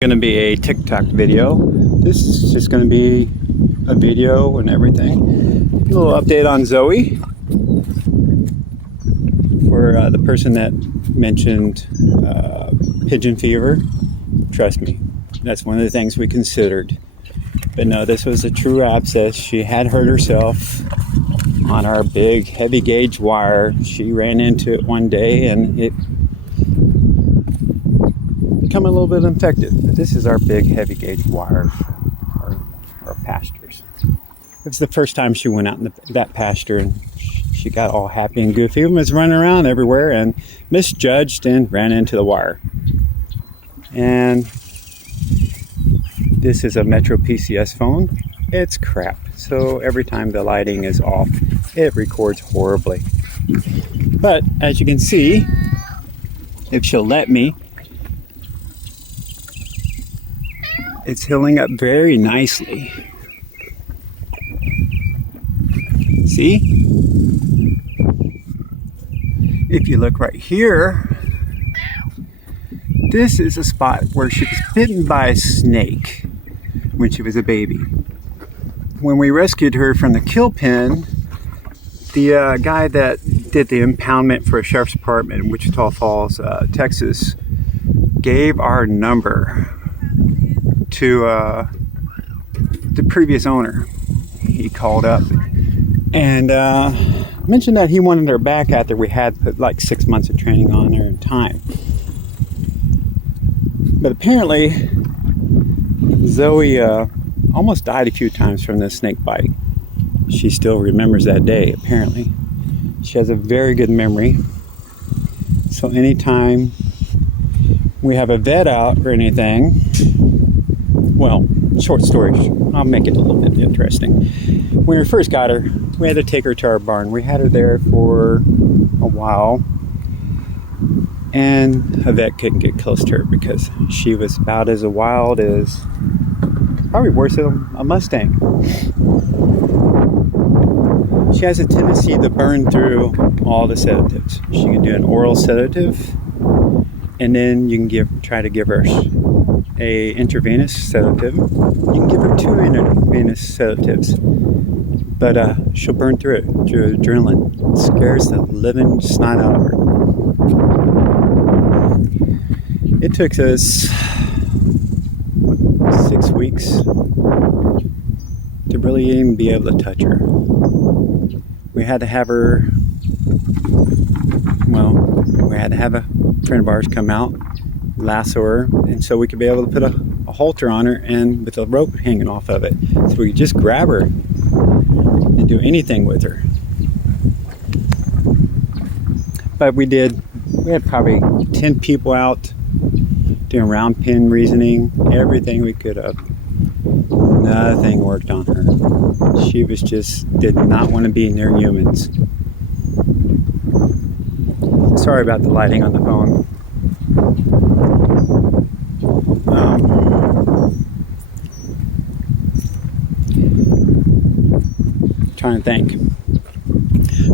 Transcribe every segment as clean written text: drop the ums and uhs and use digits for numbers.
Going to be a TikTok video. This is just going to be a video and everything. A little update on Zoey. For the person that mentioned pigeon fever, trust me, that's one of the things we considered. But no, this was a true abscess. She had hurt herself on our big heavy gauge wire. She ran into it one day and it become a little bit infected. But this is our big heavy gauge wire for our pastures. It was the first time she went out in that pasture, and she got all happy and goofy and was running around everywhere and misjudged and ran into the wire. And this is a Metro PCS phone. It's crap. So every time the lighting is off, it records horribly. But as you can see, if she'll let me, it's healing up very nicely. See? If you look right here, this is a spot where she was bitten by a snake when she was a baby. When we rescued her from the kill pen, the guy that did the impoundment for a sheriff's department in Wichita Falls, Texas, gave our number to the previous owner. He called up and mentioned that he wanted her back after we had put like 6 months of training on her in time. But apparently Zoey almost died a few times from this snake bite. She still remembers that day, apparently. She has a very good memory. So anytime we have a vet out or anything, well, short story, I'll make it a little bit interesting. When we first got her, we had to take her to our barn. We had her there for a while, and a vet couldn't get close to her because she was about as wild as, probably worse than a Mustang. She has a tendency to burn through all the sedatives. She can do an oral sedative, and then you can try to give her a intravenous sedative. You can give her 2 intravenous sedatives, but she'll burn through it through adrenaline. It scares the living snot out of her. It took us 6 weeks to really even be able to touch her. We had to have her, we had to have a friend of ours come out, lasso her, and so we could be able to put a halter on her and with a rope hanging off of it, so we could just grab her and do anything with her. But we had probably 10 people out doing round pin reasoning, everything we could have. Nothing worked on her. She did not want to be near humans. Sorry about the lighting on the phone. Trying to think.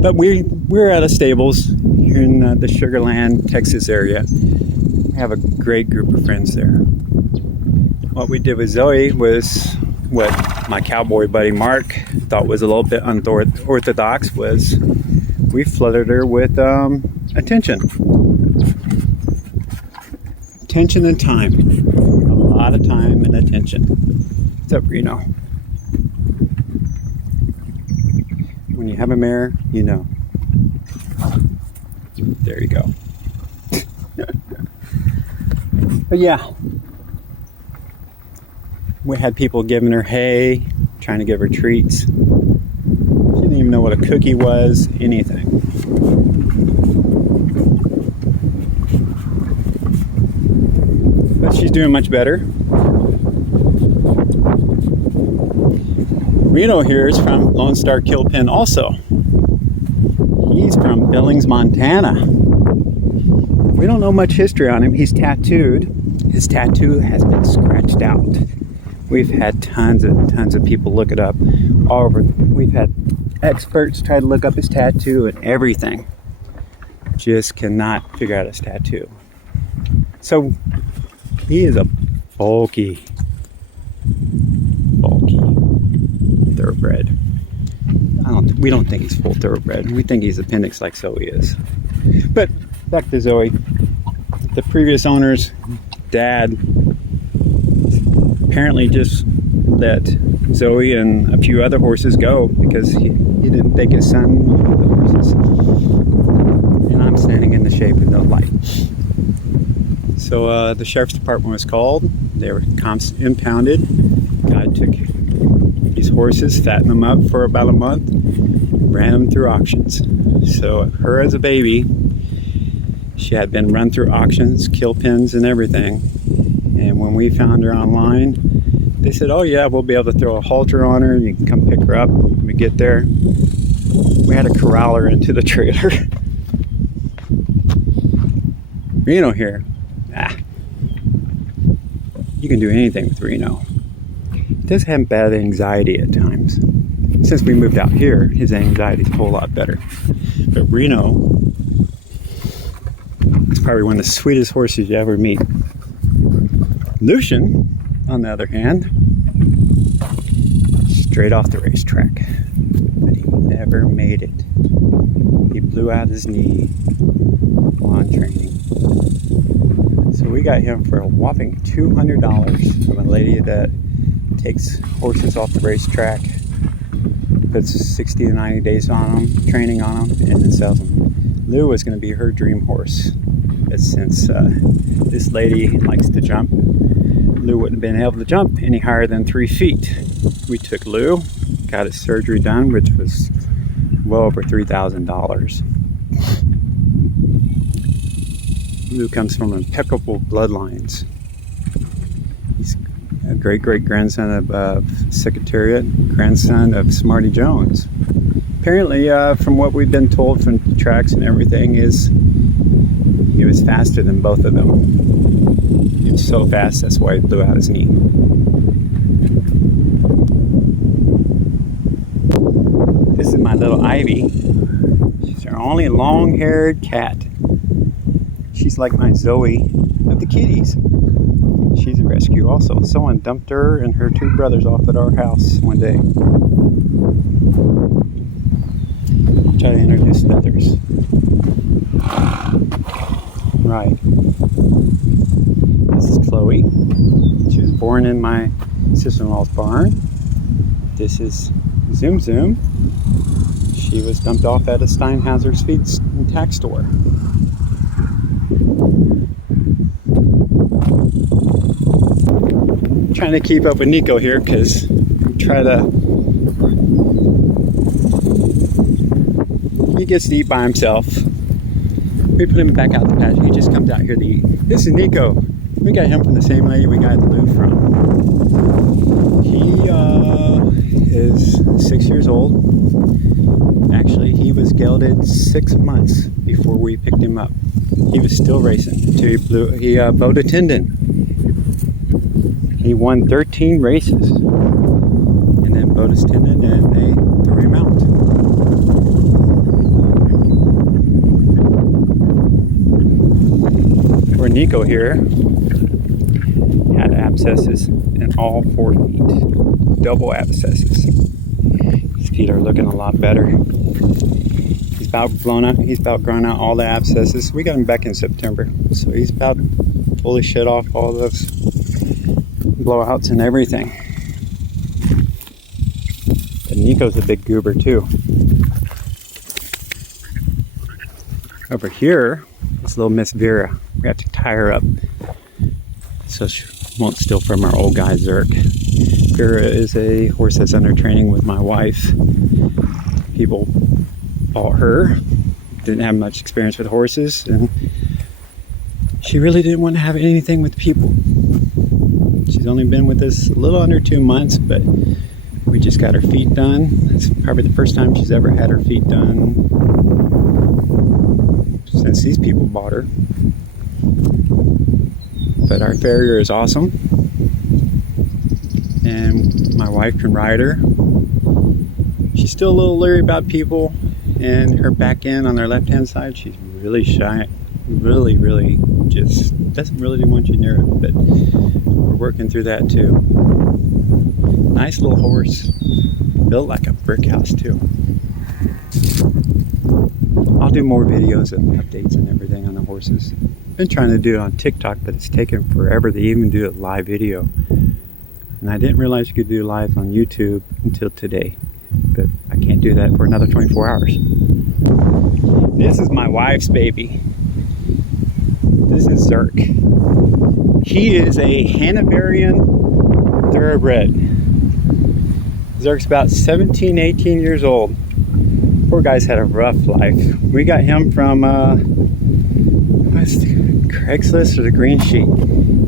But we're at a stables here in the Sugarland, Texas area. We have a great group of friends there. What we did with Zoey was what my cowboy buddy Mark thought was a little bit unorthodox, was we flooded her with attention. Attention and time. A lot of time and attention. So, when you have a mare, you know. There you go. But yeah, we had people giving her hay, trying to give her treats. She didn't even know what a cookie was, anything. But she's doing much better. Reno here is from Lone Star Kill Pen also. He's from Billings, Montana. We don't know much history on him. He's tattooed. His tattoo has been scratched out. We've had tons of people look it up all over. We've had experts try to look up his tattoo and everything. Just cannot figure out his tattoo. So he is a bulky thoroughbred. We don't think he's full thoroughbred. We think he's appendix like Zoey is. But back to Zoey. The previous owner's dad apparently just let Zoey and a few other horses go because he didn't think his son wanted the horses. And I'm standing in the shade with no light. So the sheriff's department was called. They were impounded. Guy took these horses, fattened them up for about a month, ran them through auctions. So her as a baby, she had been run through auctions, kill pens and everything. And when we found her online, they said, oh yeah, we'll be able to throw a halter on her and you can come pick her up. When we get there, we had to corral her into the trailer. Reno here, you can do anything with Reno. He does have bad anxiety at times. Since we moved out here, his anxiety's a whole lot better. But Reno is probably one of the sweetest horses you ever meet. Lucian, on the other hand, straight off the racetrack. But he never made it. He blew out his knee while training. So we got him for a whopping $200 from a lady that takes horses off the racetrack, puts 60 to 90 days on them, training on them, and then sells them. Lou was going to be her dream horse. But since this lady likes to jump, Lou wouldn't have been able to jump any higher than 3 feet. We took Lou, got his surgery done, which was well over $3,000. Lou comes from impeccable bloodlines. He's a great-great-grandson of Secretariat, grandson of Smarty Jones. Apparently, from what we've been told from the tracks and everything, is he was faster than both of them. He was so fast, that's why he blew out his knee. This is my little Ivy. She's our only long-haired cat. She's like my Zoey of the kitties. She's a rescue also. Someone dumped her and her 2 brothers off at our house one day. Try to introduce the others. Right. This is Chloe. She was born in my sister-in-law's barn. This is Zoom Zoom. She was dumped off at a Steinhauser's feed and tack store. Trying to keep up with Nico here because he gets to eat by himself. We put him back out the pasture. He just comes out here to eat. This is Nico. We got him from the same lady we got Lou from. He is 6 years old. Actually, he was gelded 6 months before we picked him up. He was still racing until he bowed a tendon. He won 13 races and then bowed his tendon and they threw him out. Poor Nico here had abscesses in all 4 feet. Double abscesses. His feet are looking a lot better. He's about grown out all the abscesses. We got him back in September, so he's about fully shed off all those blowouts and everything. And Nico's a big goober too. Over here is little Miss Vera. We have to tie her up so she won't steal from our old guy Zerk. Vera is a horse that's under training with my wife. People bought her, didn't have much experience with horses, and she really didn't want to have anything with people. She's only been with us a little under 2 months, but we just got her feet done. It's probably the first time she's ever had her feet done since these people bought her. But our farrier is awesome, and my wife can ride her. She's still a little leery about people, and her back end on their left hand side, she's really shy, really just doesn't really want you near it, but we're working through that too. Nice little horse. Built like a brick house too. I'll do more videos and updates and everything on the horses. Been trying to do it on TikTok, but it's taken forever to even do a live video. And I didn't realize you could do live on YouTube until today. But I can't do that for another 24 hours. This is my wife's baby. This is Zerk. He is a Hanoverian thoroughbred. Zerk's about 17, 18 years old. Poor guy's had a rough life. We got him from Craigslist or the Green Sheet.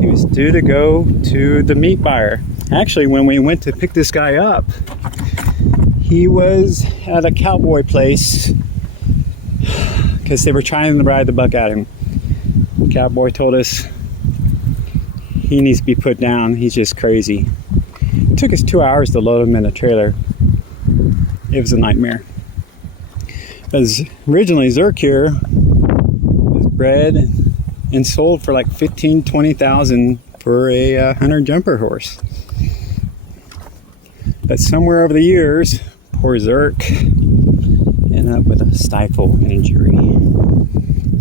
He was due to go to the meat buyer. Actually, when we went to pick this guy up, he was at a cowboy place because they were trying to ride the buck at him. The cowboy told us he needs to be put down. He's just crazy. It took us 2 hours to load him in a trailer. It was a nightmare. Because originally Zerk here was bred and sold for like $15,000, $20,000 for a hunter jumper horse. But somewhere over the years, poor Zerk ended up with a stifle injury.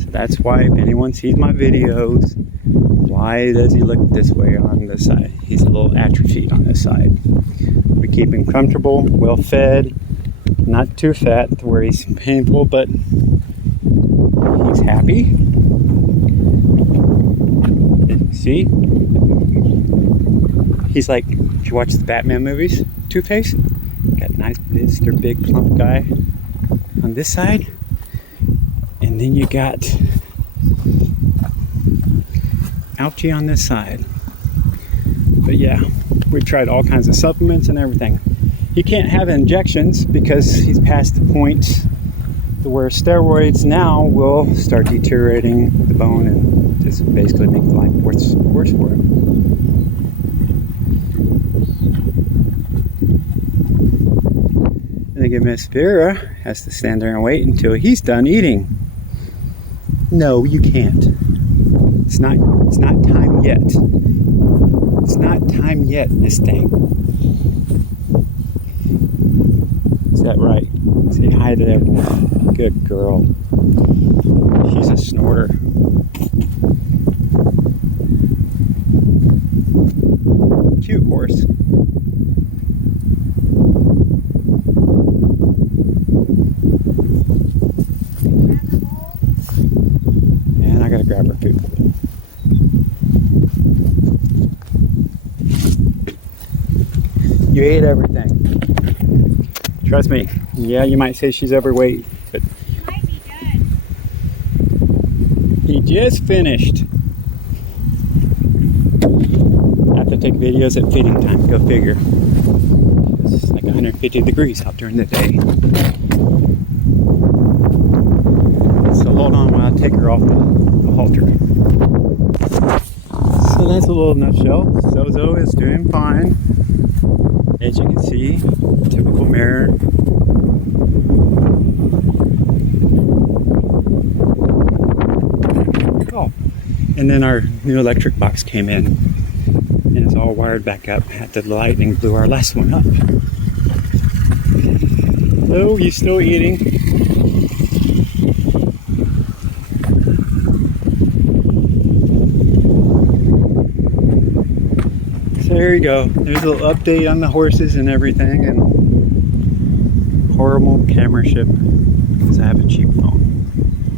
So that's why if anyone sees my videos, why does he look this way on this side? He's a little atrophied on this side. We keep him comfortable, well fed, not too fat to where he's painful, but he's happy. See? He's like, if you watch the Batman movies, Two-Face, got a nice Mr. Big plump guy on this side, and then you got Ouchie on this side. But yeah, we've tried all kinds of supplements and everything. He can't have injections because he's past the point to where steroids now will start deteriorating the bone and just basically make life worse for him. And again, Miss Vera has to stand there and wait until he's done eating. No, you can't. It's not time yet. It's not time yet, Miss Thing. Is that right? Say hi to everyone. Good girl. She's a snorter. Cute horse. And I gotta grab her food. You ate everything. Trust me. Yeah, you might say she's overweight, but She might be good. he just finished. I have to take videos at feeding time. Go figure. It's like 150 degrees out during the day. So hold on while I take her off the halter. So that's a little nutshell. Zozo is doing fine. As you can see, typical mare. Oh, and then our new electric box came in and it's all wired back up. After the lightning blew our last one up. Hello, you still eating? So there you go. There's a little update on the horses and everything, and horrible camera ship because I have a cheap phone.